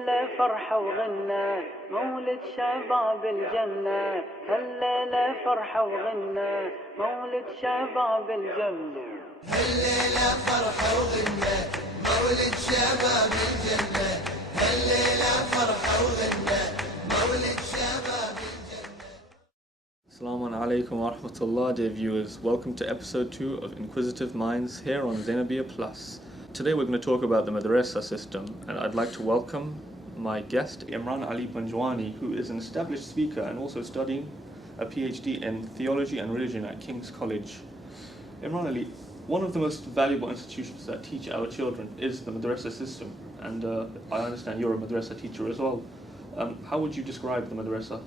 هالليلة فرحة وغنى مولد شباب الجنة، هالليلة فرحة وغنى مولد شباب الجنة، هالليلة فرحة وغنى مولد شباب الجنة، هالليلة فرحة وغنى مولد شباب الجنة. Assalamu alaikum wa rahmatullah, dear viewers. Welcome to episode 2 of Inquisitive Minds here on Zainabiya Plus. Today we're going to talk about the madressa system, and I'd like to welcome my guest Imranali Panjwani, who is an established speaker and also studying a PhD in theology and religion at King's College. Imranali, one of the most valuable institutions that teach our children is the madressa system, and I understand you're a madressa teacher as well. How would you describe the madressa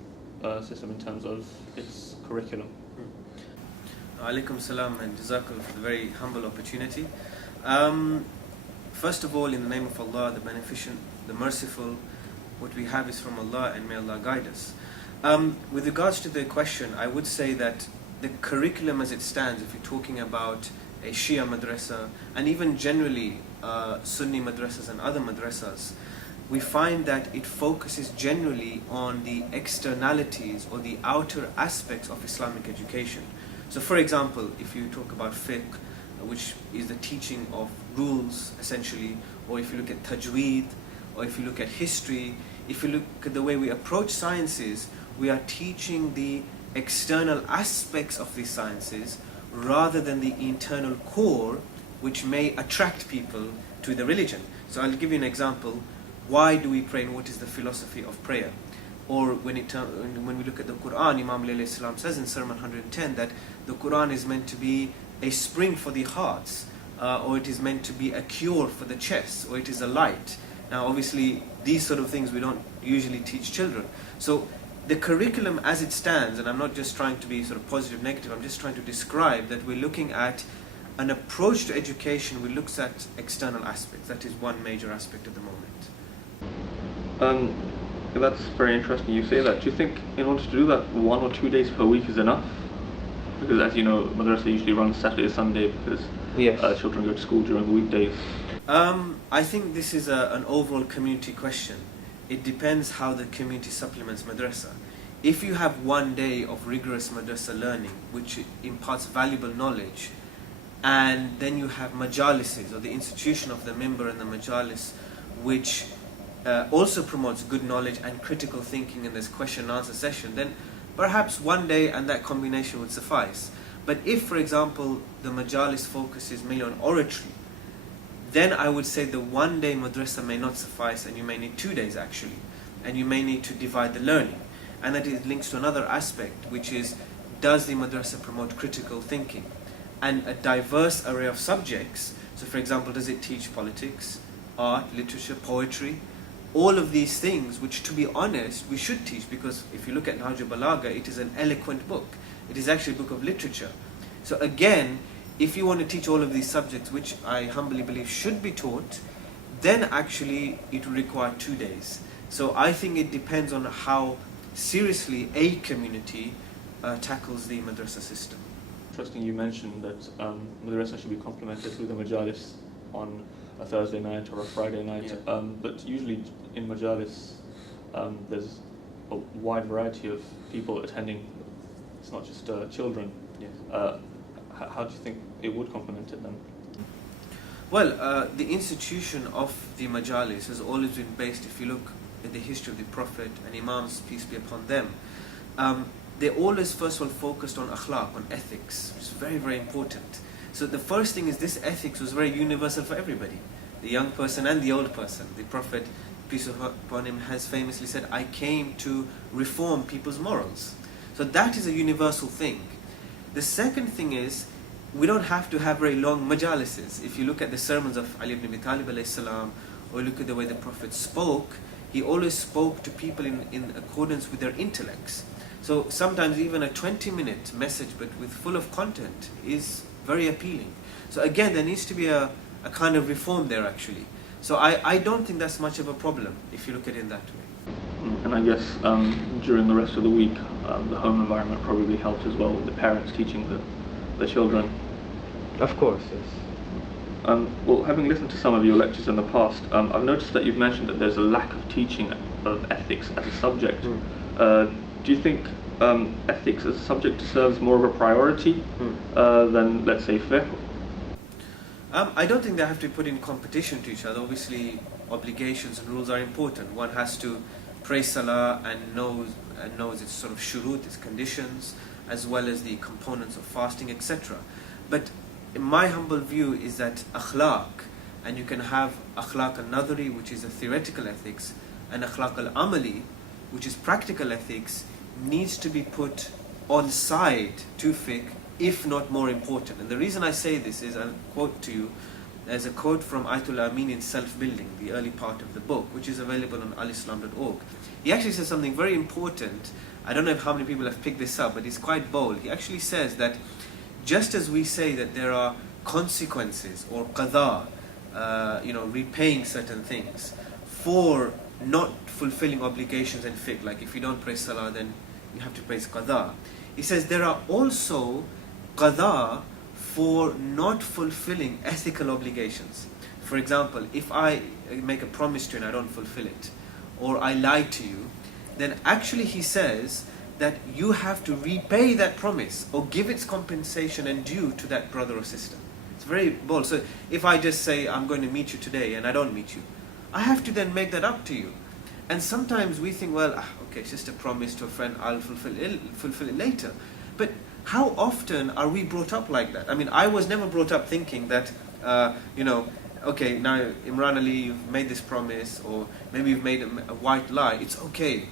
system in terms of its curriculum? Alaikum salam and jazakallah for the very humble opportunity. First of all, in the name of Allah, the Beneficent, the Merciful, what we have is from Allah, and may Allah guide us. With regards to the question, I would say that the curriculum as it stands, if you're talking about a Shia madrasa, and even generally Sunni madrasas and other madrasas, we find that it focuses generally on the externalities or the outer aspects of Islamic education. So for example, if you talk about fiqh, which is the teaching of rules essentially, or if you look at tajweed, or if you look at history, if you look at the way we approach sciences, we are teaching the external aspects of these sciences rather than the internal core which may attract people to the religion. So I'll give you an example. Why do we pray and what is the philosophy of prayer? Or when we look at the Quran, Imam alayhi salam says in Sermon 110 that the Quran is meant to be a spring for the hearts, or it is meant to be a cure for the chest, or it is a light. Now obviously these sort of things we don't usually teach children. So the curriculum as it stands, and I'm not just trying to be sort of positive, negative, I'm just trying to describe that we're looking at an approach to education which looks at external aspects. That is one major aspect at the moment. That's very interesting you say that. Do you think in order to do that 1 or 2 days per week is enough? Because as you know, madrasa usually runs Saturday, Sunday because children go to school during the weekdays. I think this is an overall community question. It depends how the community supplements madrasa. If you have 1 day of rigorous madrasa learning which imparts valuable knowledge, and then you have majalises or the institution of the member and the majalis which also promotes good knowledge and critical thinking in this question and answer session, then perhaps 1 day and that combination would suffice. But if, for example, the majalis focuses mainly on oratory, then I would say the 1 day madrasa may not suffice, and you may need 2 days actually, and you may need to divide the learning. And that is links to another aspect, which is, does the madrasa promote critical thinking and a diverse array of subjects? So for example, does it teach politics, art, literature, poetry? All of these things which, to be honest, we should teach, because if you look at Nahj al-Balagha, it is an eloquent book. It is actually a book of literature. So again, if you want to teach all of these subjects, which I humbly believe should be taught, then actually it will require 2 days. So I think it depends on how seriously a community tackles the madrasa system. Interesting you mentioned that madrasa should be complemented with the majalis on a Thursday night or a Friday night, but usually in majalis there's a wide variety of people attending. It's not just children. Yes. How do you think it would complement it then? Well, the institution of the majalis has always been based, if you look at the history of the Prophet and Imams, peace be upon them, they always first of all focused on akhlaq, on ethics, which is very, very important. So the first thing is this ethics was very universal for everybody, the young person and the old person. The Prophet, peace upon him, has famously said, I came to reform people's morals. So that is a universal thing. The second thing is, we don't have to have very long majalises. If you look at the sermons of Ali ibn Abi Talib alayhi salam, or look at the way the Prophet spoke, he always spoke to people in accordance with their intellects. So sometimes even a 20-minute message, but with full of content, is very appealing. So again, there needs to be a kind of reform there actually. So I don't think that's much of a problem if you look at it in that way. And I guess during the rest of the week, the home environment probably helps as well, with the parents teaching the children. Of course, yes. Well, having listened to some of your lectures in the past, I've noticed that you've mentioned that there's a lack of teaching of ethics as a subject. Do you think ethics as a subject deserves more of a priority than, let's say, fiqh? I don't think they have to be put in competition to each other. Obviously, obligations and rules are important. One has to pray salah and knows its sort of shurut, its conditions, as well as the components of fasting, etc. But in my humble view is that akhlaq, and you can have akhlaq al-nadhri, which is a theoretical ethics, and akhlaq al-amali, which is practical ethics, needs to be put on side to fiqh, if not more important. And the reason I say this is, I'll quote to you, there's a quote from Ayatollah Amin in Self-Building, the early part of the book, which is available on alislam.org. He actually says something very important. I don't know how many people have picked this up, but it's quite bold. He actually says that just as we say that there are consequences or qadha, repaying certain things for not fulfilling obligations in fiqh, like if you don't pray salah, then you have to pray qadha. He says there are also qadha for not fulfilling ethical obligations. For example, if I make a promise to you and I don't fulfill it, or I lie to you, then actually he says that you have to repay that promise or give its compensation and due to that brother or sister. It's very bold. So if I just say I'm going to meet you today and I don't meet you, I have to then make that up to you. And sometimes we think, well, okay, it's just a promise to a friend, I'll fulfill it later. But how often are we brought up like that? I mean, I was never brought up thinking that, okay, now Imran Ali, you've made this promise, or maybe you've made a white lie. It's okay.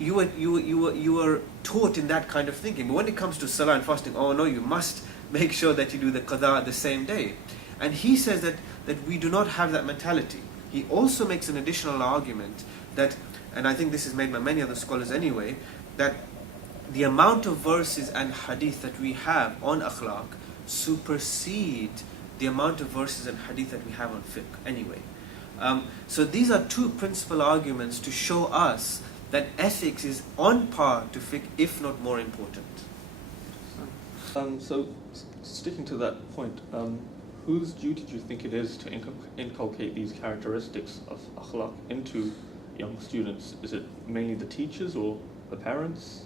You were taught in that kind of thinking. But when it comes to salah and fasting, oh no, you must make sure that you do the qadha the same day. And he says that we do not have that mentality. He also makes an additional argument that, and I think this is made by many other scholars anyway, that the amount of verses and hadith that we have on akhlaq supersede the amount of verses and hadith that we have on fiqh anyway. So these are two principal arguments to show us that ethics is on par to fiqh, if not more important. So, sticking to that point, whose duty do you think it is to inculcate these characteristics of akhlaq into young students? Is it mainly the teachers or the parents?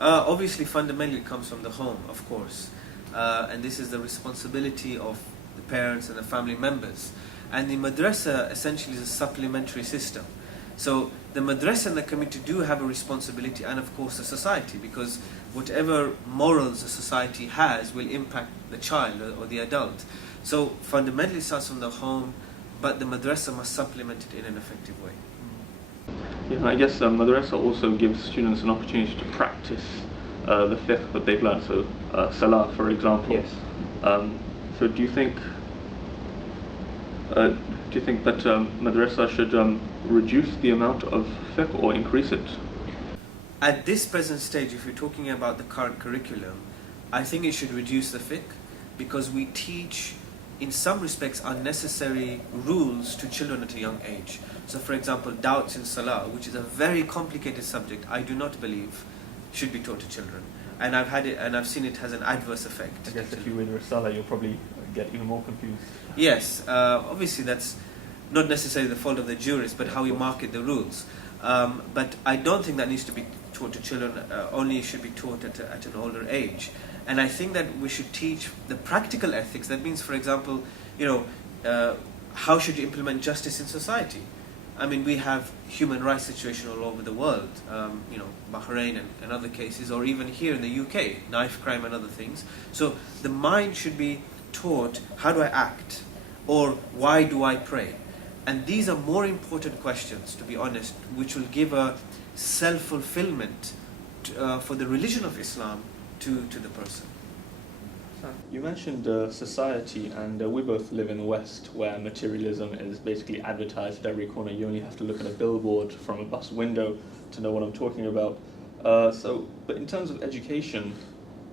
Obviously, fundamentally, it comes from the home, of course. And this is the responsibility of the parents and the family members. And the madrasa essentially is a supplementary system. So the madrasa and the community do have a responsibility, and of course the society, because whatever morals a society has will impact the child or the adult. So fundamentally it starts from the home, but the madrasa must supplement it in an effective way. Yeah, I guess madrasa also gives students an opportunity to practice the fiqh that they've learned. So salah, for example. Yes. So do you think that madrasa should reduce the amount of fiqh or increase it? At this present stage, if you're talking about the current curriculum, I think it should reduce the fiqh, because we teach, in some respects, unnecessary rules to children at a young age. So for example, doubts in salah, which is a very complicated subject, I do not believe should be taught to children. And I've had it, and I've seen it has an adverse effect. I guess if you read Risala, you'll probably get even more confused. Yes, obviously that's not necessarily the fault of the jurist, but how we market the rules. But I don't think that needs to be taught to children, only should be taught at an older age. And I think that we should teach the practical ethics. That means, for example, how should you implement justice in society? I mean, we have human rights situation all over the world, Bahrain and other cases, or even here in the UK, knife crime and other things. So the mind should be taught, how do I act? Or why do I pray? And these are more important questions, to be honest, which will give a self-fulfillment for the religion of Islam to the person. You mentioned society, and we both live in the West, where materialism is basically advertised at every corner. You only have to look at a billboard from a bus window to know what I'm talking about. But in terms of education,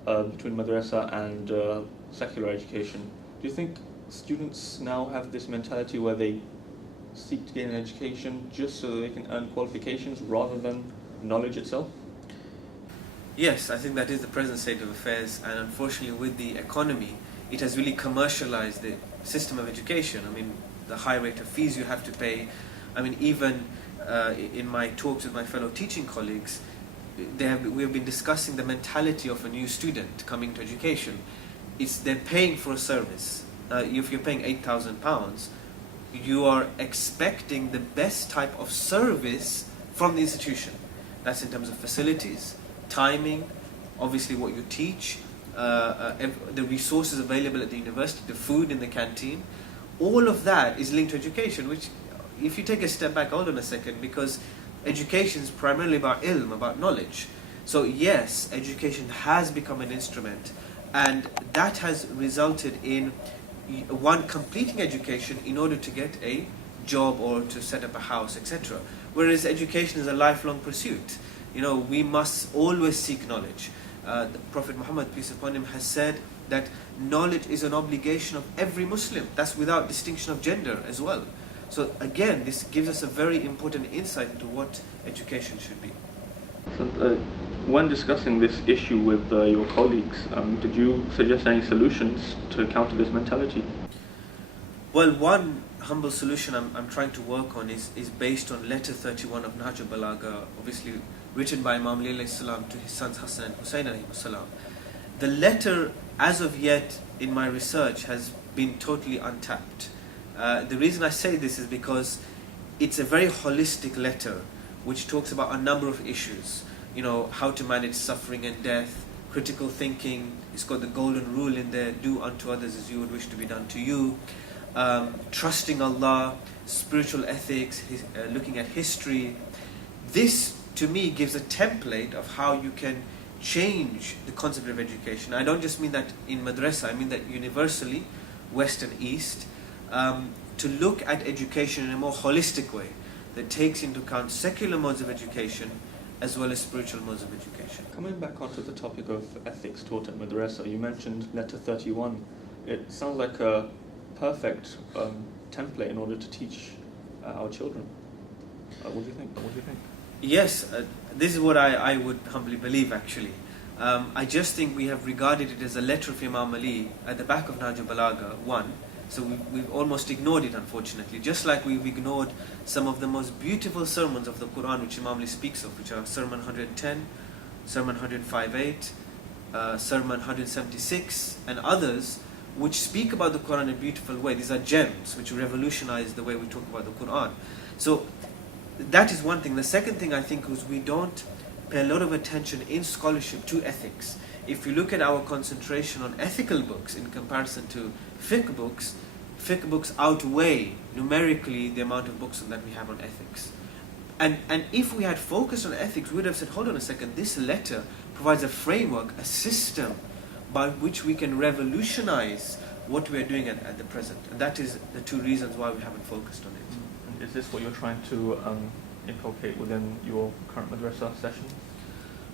between madrasa and secular education, do you think students now have this mentality where they seek to gain an education just so that they can earn qualifications rather than knowledge itself? Yes, I think that is the present state of affairs, and unfortunately with the economy, it has really commercialized the system of education. I mean, the high rate of fees you have to pay. I mean, even in my talks with my fellow teaching colleagues, we have been discussing the mentality of a new student coming to education. They're paying for a service. If you're paying £8,000, you are expecting the best type of service from the institution. That's in terms of facilities, timing, obviously what you teach, the resources available at the university, the food in the canteen. All of that is linked to education, which, if you take a step back, hold on a second, because education is primarily about ilm, about knowledge. So yes, education has become an instrument, and that has resulted in one completing education in order to get a job or to set up a house, etc. Whereas education is a lifelong pursuit. You know, we must always seek knowledge. The Prophet Muhammad, peace upon him, has said that knowledge is an obligation of every Muslim. That's without distinction of gender as well. So again, this gives us a very important insight into what education should be. So, when discussing this issue with your colleagues, did you suggest any solutions to counter this mentality? Well, one humble solution I'm trying to work on is based on letter 31 of Nahj al-Balagha, obviously written by Imam Ali alayhi salam to his sons Hassan and Hussein alayhi salam. The letter, as of yet, in my research, has been totally untapped. The reason I say this is because it's a very holistic letter which talks about a number of issues. You know, how to manage suffering and death, critical thinking. It's got the golden rule in there: do unto others as you would wish to be done to you. Trusting Allah, spiritual ethics, looking at history. This, to me, gives a template of how you can change the concept of education. I don't just mean that in madressa, I mean that universally, West and East, to look at education in a more holistic way that takes into account secular modes of education as well as spiritual modes of education. Coming back onto the topic of ethics taught at madrasa, you mentioned letter 31. It sounds like a perfect template in order to teach our children. What do you think? Yes, this is what I would humbly believe, actually. I just think we have regarded it as a letter of Imam Ali at the back of Nahj al-Balagha, one. So we've almost ignored it, unfortunately. Just like we've ignored some of the most beautiful sermons of the Quran which Imam Ali speaks of, which are Sermon 110, Sermon 105.8, Sermon 176, and others, which speak about the Quran in a beautiful way. These are gems which revolutionize the way we talk about the Quran. So that is one thing. The second thing, I think, is we don't pay a lot of attention in scholarship to ethics. If you look at our concentration on ethical books in comparison to fiqh books outweigh numerically the amount of books that we have on ethics. And if we had focused on ethics, we would have said, hold on a second, this letter provides a framework, a system by which we can revolutionize what we are doing at the present. And that is the two reasons why we haven't focused on it. Is this what you're trying to inculcate within your current madrasa session?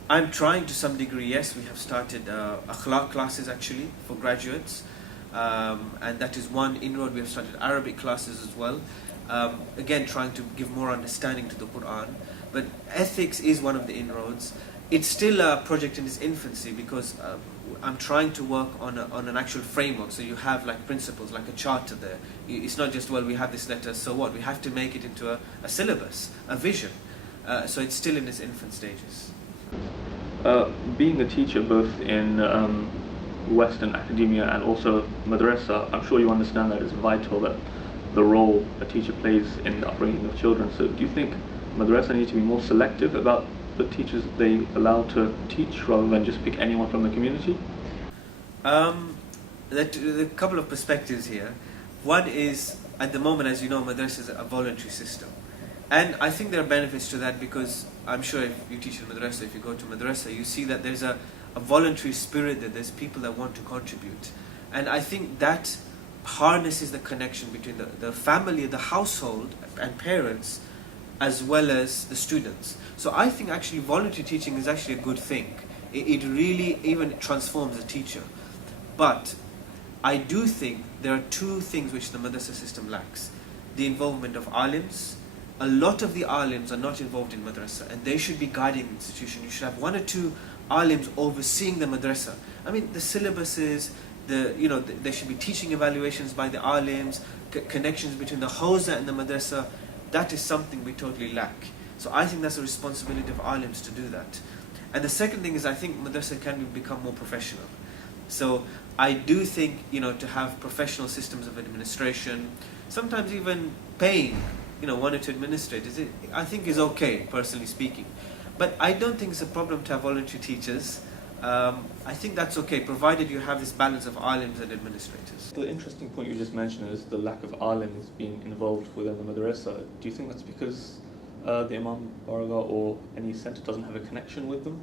I'm trying to some degree, yes. We have started akhlaq classes actually for graduates, and that is one inroad. We have started Arabic classes as well, again trying to give more understanding to the Quran. But ethics is one of the inroads. It's still a project in its infancy because I'm trying to work on an actual framework. So you have like principles, like a charter there. It's not just, well, we have this letter, so what? We have to make it into a syllabus, a vision. So it's still in its infant stages. Being a teacher both in Western academia and also madrasa, I'm sure you understand that it's vital that the role a teacher plays in the upbringing of children. So do you think madrasa needs to be more selective about the teachers they allow to teach rather than just pick anyone from the community? There are a couple of perspectives here. One is, at the moment, as you know, madrasa is a voluntary system. And I think there are benefits to that because I'm sure if you teach in madrasa, if you go to madrasa, you see that there's a voluntary spirit, that there's people that want to contribute. And I think that harnesses the connection between the family, the household and parents, as well as the students. So I think actually voluntary teaching is actually a good thing. It really even transforms the teacher. But I do think there are two things which the madrasa system lacks. The involvement of alims. A lot of the alims are not involved in madrasa, and they should be guiding the institution. You should have one or two alims overseeing the madrasa. I mean, the syllabuses, there should be teaching evaluations by the alims, connections between the hawza and the madrasa. That is something we totally lack. So I think that's a responsibility of alims to do that. And the second thing is, I think madrasa can become more professional. So I do think, to have professional systems of administration, sometimes even paying, one or two administrators, I think is okay, personally speaking. But I don't think it's a problem to have voluntary teachers. I think that's okay, provided you have this balance of alims and administrators. The interesting point you just mentioned is the lack of alims being involved within the madrasa. Do you think that's because the Imam Baragah or any centre doesn't have a connection with them?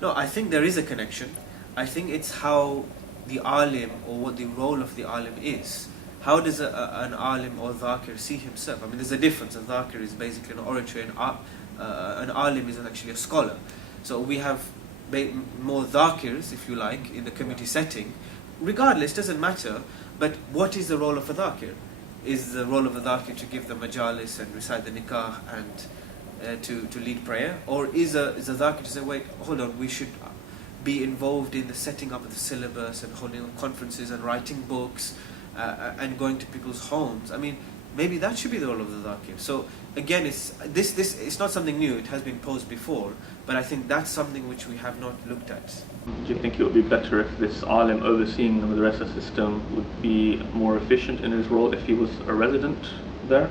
No, I think there is a connection. I think it's how the alim, or what the role of the alim is. How does an alim or dhakir see himself? I mean, there's a difference. A dhakir is basically an orator, and an alim is actually a scholar. So we have more dhakirs, if you like, in the community setting. Regardless, doesn't matter. But what is the role of a dhakir? Is the role of a dhakir to give the majalis and recite the nikah and to lead prayer? Or is a dhakir to say, wait, hold on, we should be involved in the setting up of the syllabus and holding conferences and writing books and going to people's homes? I mean, maybe that should be the role of the dhakir. So again, it's not something new. It has been posed before, but I think that's something which we have not looked at. Do you think it would be better if this alim overseeing the madrasa system would be more efficient in his role if he was a resident there?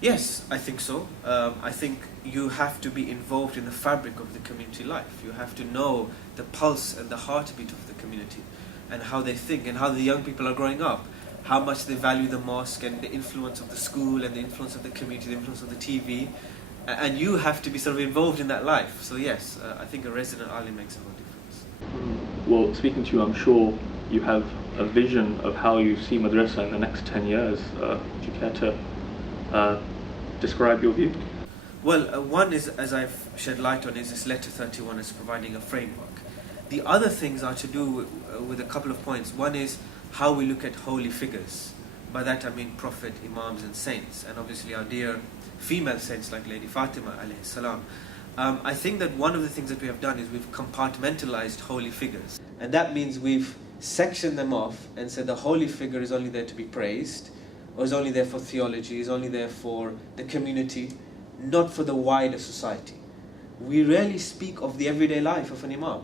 Yes, I think so. I think you have to be involved in the fabric of the community life. You have to know the pulse and the heartbeat of the community, and how they think, and how the young people are growing up, how much they value the mosque and the influence of the school and the influence of the community, the influence of the TV, and you have to be sort of involved in that life. So yes, I think a resident alim makes a lot of difference. Well, speaking to you, I'm sure you have a vision of how you see madrasa in the next 10 years. Would you care to describe your view? Well, one is, as I've shed light on, is this letter 31 is providing a framework. The other things are to do with a couple of points. One is how we look at holy figures. By that I mean Prophet, Imams and Saints, and obviously our dear female saints like Lady Fatima alayhi salam. I think that one of the things that we have done is we've compartmentalized holy figures. And that means we've sectioned them off and said the holy figure is only there to be praised, or is only there for theology, is only there for the community, not for the wider society. We rarely speak of the everyday life of an imam,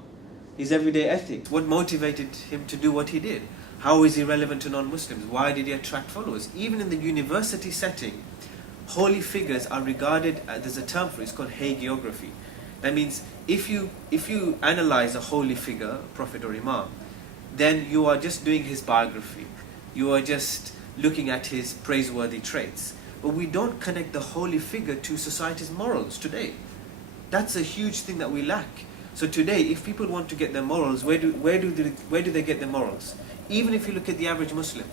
his everyday ethics. What motivated him to do what he did? How is he relevant to non-Muslims? Why did he attract followers? Even in the university setting, holy figures are regarded, there's a term for it, it's called hagiography. That means if you analyze a holy figure, prophet or imam, then you are just doing his biography. You are just looking at his praiseworthy traits. But we don't connect the holy figure to society's morals today. That's a huge thing that we lack. So today, if people want to get their morals, where do they get their morals? Even if you look at the average Muslim,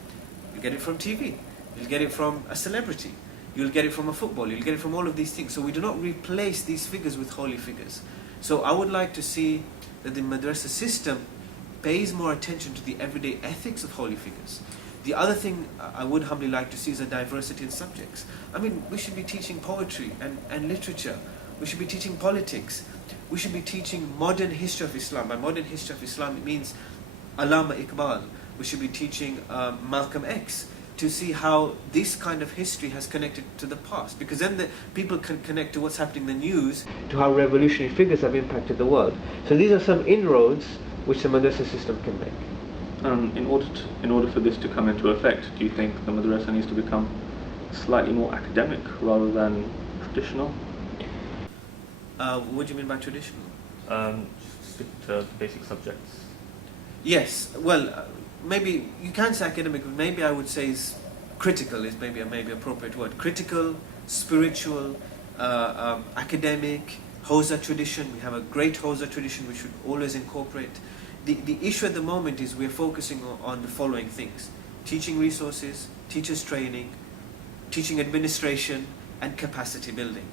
you get it from TV, you'll get it from a celebrity, you'll get it from a football, you'll get it from all of these things. So we do not replace these figures with holy figures. So I would like to see that the madrasa system pays more attention to the everyday ethics of holy figures. The other thing I would humbly like to see is a diversity in subjects. I mean, we should be teaching poetry and literature. We should be teaching politics. We should be teaching modern history of Islam. By modern history of Islam, it means Allama Iqbal. We should be teaching Malcolm X, to see how this kind of history has connected to the past. Because then the people can connect to what's happening in the news, to how revolutionary figures have impacted the world. So these are some inroads which the madrasa system can make. In order for this to come into effect, do you think the madrasa needs to become slightly more academic rather than traditional? What do you mean by traditional? Stick to basic subjects. Yes, well, maybe you can say academic, but maybe I would say critical is maybe appropriate word. Critical, spiritual, academic, Hausa tradition. We have a great Hausa tradition we should always incorporate. The issue at the moment is we're focusing on the following things: teaching resources, teachers training, teaching administration, and capacity building.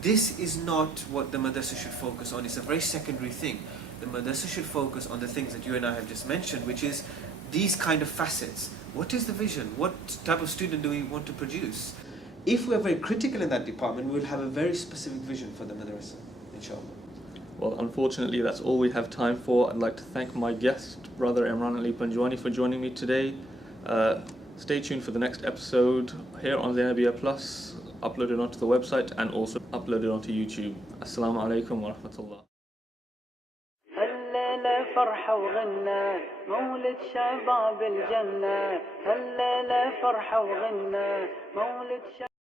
This is not what the madrasa should focus on. It's a very secondary thing. The madrasa should focus on the things that you and I have just mentioned, which is these kind of facets. What is the vision? What type of student do we want to produce? If we're very critical in that department, we'll have a very specific vision for the madrasa, inshallah. Well, unfortunately, that's all we have time for. I'd like to thank my guest, Brother Imranali Panjwani, for joining me today. Stay tuned for the next episode here on Zainabiya Plus, uploaded onto the website and also uploaded onto YouTube. Assalamu alaikum wa rahmatullah. هالليلة فرحة وغنى مولد شباب الجنة. هالليلة فرحة وغنى مولد شباب